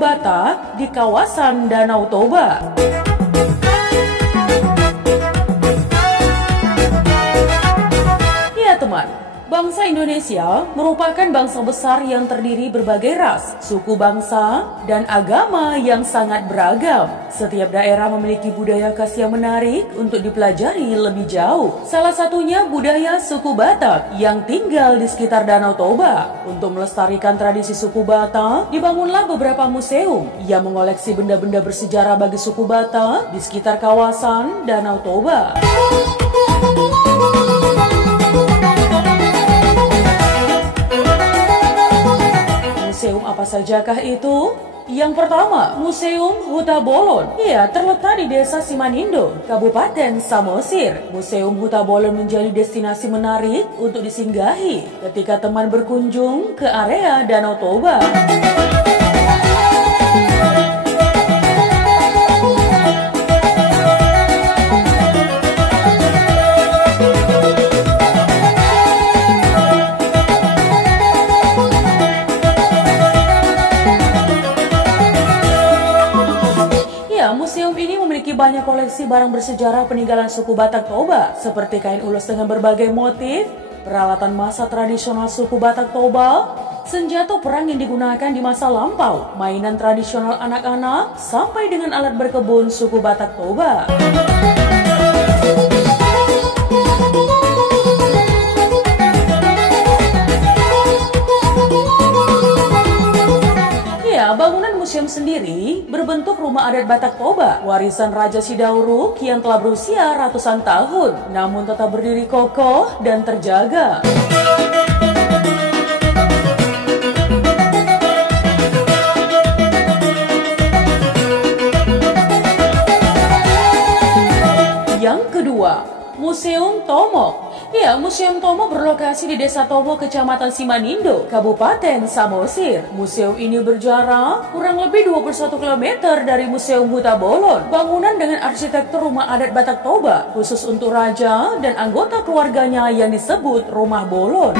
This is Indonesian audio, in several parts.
Museum Batak di kawasan Danau Toba. Ya teman, bangsa Indonesia merupakan bangsa besar yang terdiri berbagai ras, suku bangsa, dan agama yang sangat beragam. Setiap daerah memiliki budaya khas yang menarik untuk dipelajari lebih jauh. Salah satunya budaya suku Batak yang tinggal di sekitar Danau Toba. Untuk melestarikan tradisi suku Batak, dibangunlah beberapa museum yang mengoleksi benda-benda bersejarah bagi suku Batak di sekitar kawasan Danau Toba. Museum apa sajakah itu? Yang pertama, Museum Huta Bolon. Ia terletak di Desa Simanindo, Kabupaten Samosir. Museum Huta Bolon menjadi destinasi menarik untuk disinggahi ketika teman berkunjung ke area Danau Toba. Museum ini memiliki banyak koleksi barang bersejarah peninggalan suku Batak Toba, seperti kain ulos dengan berbagai motif, peralatan masa tradisional suku Batak Toba, senjata perang yang digunakan di masa lampau, mainan tradisional anak-anak, sampai dengan alat berkebun suku Batak Toba. Bangunan museum sendiri berbentuk rumah adat Batak Toba, warisan Raja Sidauruk yang telah berusia ratusan tahun, namun tetap berdiri kokoh dan terjaga. Yang kedua, Museum Tomo. Ya, Museum Tomo berlokasi di Desa Tomo, Kecamatan Simanindo, Kabupaten Samosir. Museum ini berjarak kurang lebih 21 km dari Museum Huta Bolon. Bangunan dengan arsitektur rumah adat Batak Toba, khusus untuk raja dan anggota keluarganya yang disebut Rumah Bolon.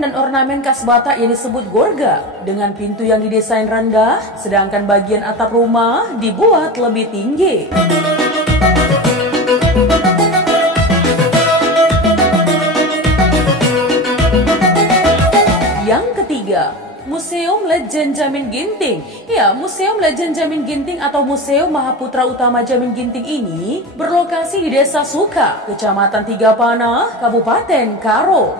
Dan ornamen khas Batak yang disebut gorga dengan pintu yang didesain rendah, sedangkan bagian atap rumah dibuat lebih tinggi. Yang ketiga, Museum Legend Jamin Ginting. Ya, Museum Legend Jamin Ginting atau Museum Mahaputra Utama Jamin Ginting ini berlokasi di Desa Suka, Kecamatan Tigapana, Kabupaten Karo.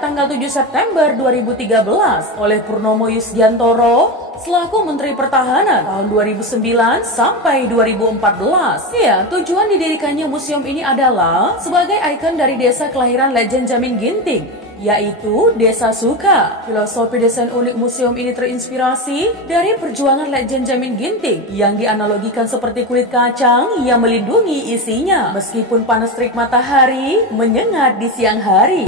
Tanggal 7 September 2013 oleh Purnomo Yusgiantoro selaku Menteri Pertahanan tahun 2009 sampai 2014. Ya, tujuan didirikannya museum ini adalah sebagai ikon dari desa kelahiran legend Jamin Ginting, yaitu Desa Suka. Filosofi desain unik museum ini terinspirasi dari perjuangan legend Jamin Ginting yang dianalogikan seperti kulit kacang yang melindungi isinya meskipun panas terik matahari menyengat di siang hari.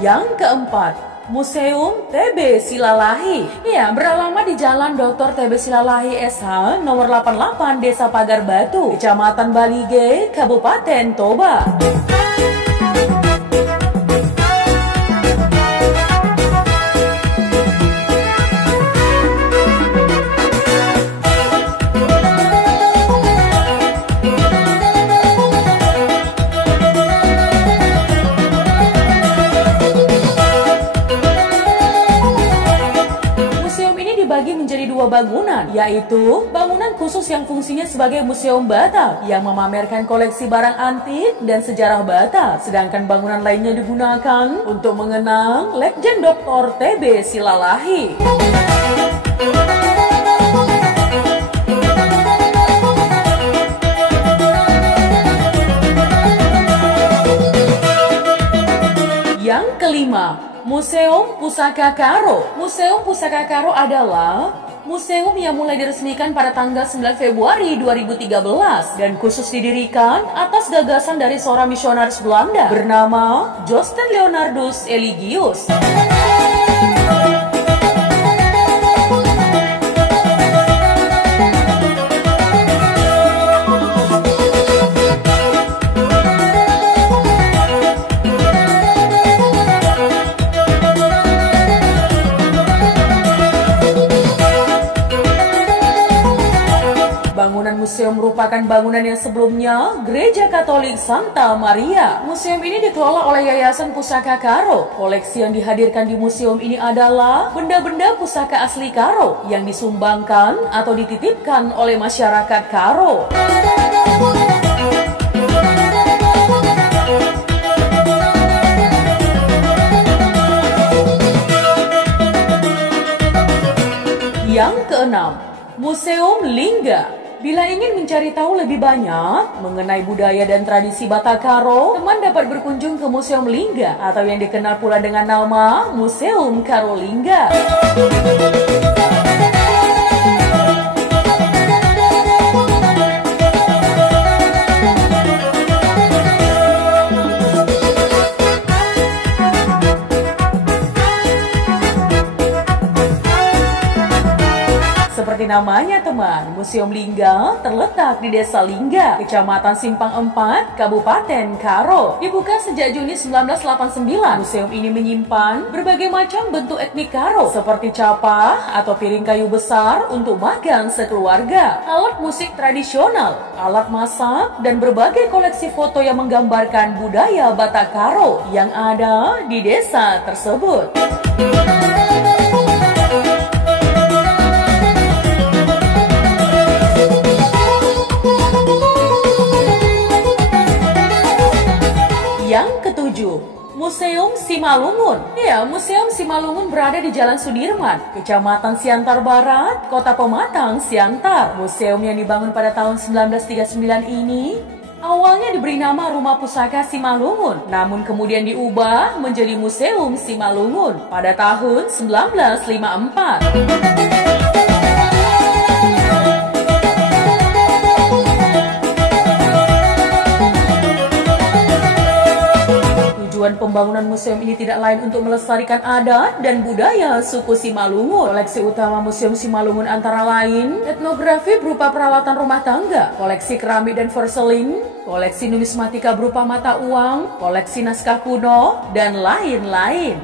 Yang keempat, Museum TB Silalahi. Ya, beralamat di Jalan Dr. TB Silalahi SH nomor 88 Desa Pagar Batu, Kecamatan Balige, Kabupaten Toba. dua bangunan, yaitu bangunan khusus yang fungsinya sebagai Museum Batak yang memamerkan koleksi barang antik dan sejarah Batak, sedangkan bangunan lainnya digunakan untuk mengenang legend Dr. TB Silalahi. Yang kelima, Museum Pusaka Karo. Museum Pusaka Karo adalah museum yang mulai diresmikan pada tanggal 9 Februari 2013 dan khusus didirikan atas gagasan dari seorang misionaris Belanda bernama Joosten Leonardus Eligius. Bangunan museum merupakan bangunan yang sebelumnya Gereja Katolik Santa Maria. Museum ini dikelola oleh Yayasan Pusaka Karo. Koleksi yang dihadirkan di museum ini adalah benda-benda pusaka asli Karo yang disumbangkan atau dititipkan oleh masyarakat Karo. Yang keenam, Museum Lingga. Bila ingin mencari tahu lebih banyak mengenai budaya dan tradisi Batak Karo, teman dapat berkunjung ke Museum Lingga atau yang dikenal pula dengan nama Museum Karo Lingga. Seperti namanya teman, Museum Lingga terletak di Desa Lingga, Kecamatan Simpang 4, Kabupaten Karo. Dibuka sejak Juni 1989, museum ini menyimpan berbagai macam bentuk etnik Karo, seperti capa atau piring kayu besar untuk makan sekeluarga, alat musik tradisional, alat masak, dan berbagai koleksi foto yang menggambarkan budaya Batak Karo yang ada di desa tersebut. Yang ketujuh, Museum Simalungun. Ya, Museum Simalungun berada di Jalan Sudirman, Kecamatan Siantar Barat, Kota Pematang, Siantar. Museum yang dibangun pada tahun 1939 ini awalnya diberi nama Rumah Pusaka Simalungun, namun kemudian diubah menjadi Museum Simalungun pada tahun 1954. Tujuan pembangunan museum ini tidak lain untuk melestarikan adat dan budaya suku Simalungun. Koleksi utama Museum Simalungun antara lain etnografi berupa peralatan rumah tangga, koleksi keramik dan porselin, koleksi numismatika berupa mata uang, koleksi naskah kuno, dan lain-lain.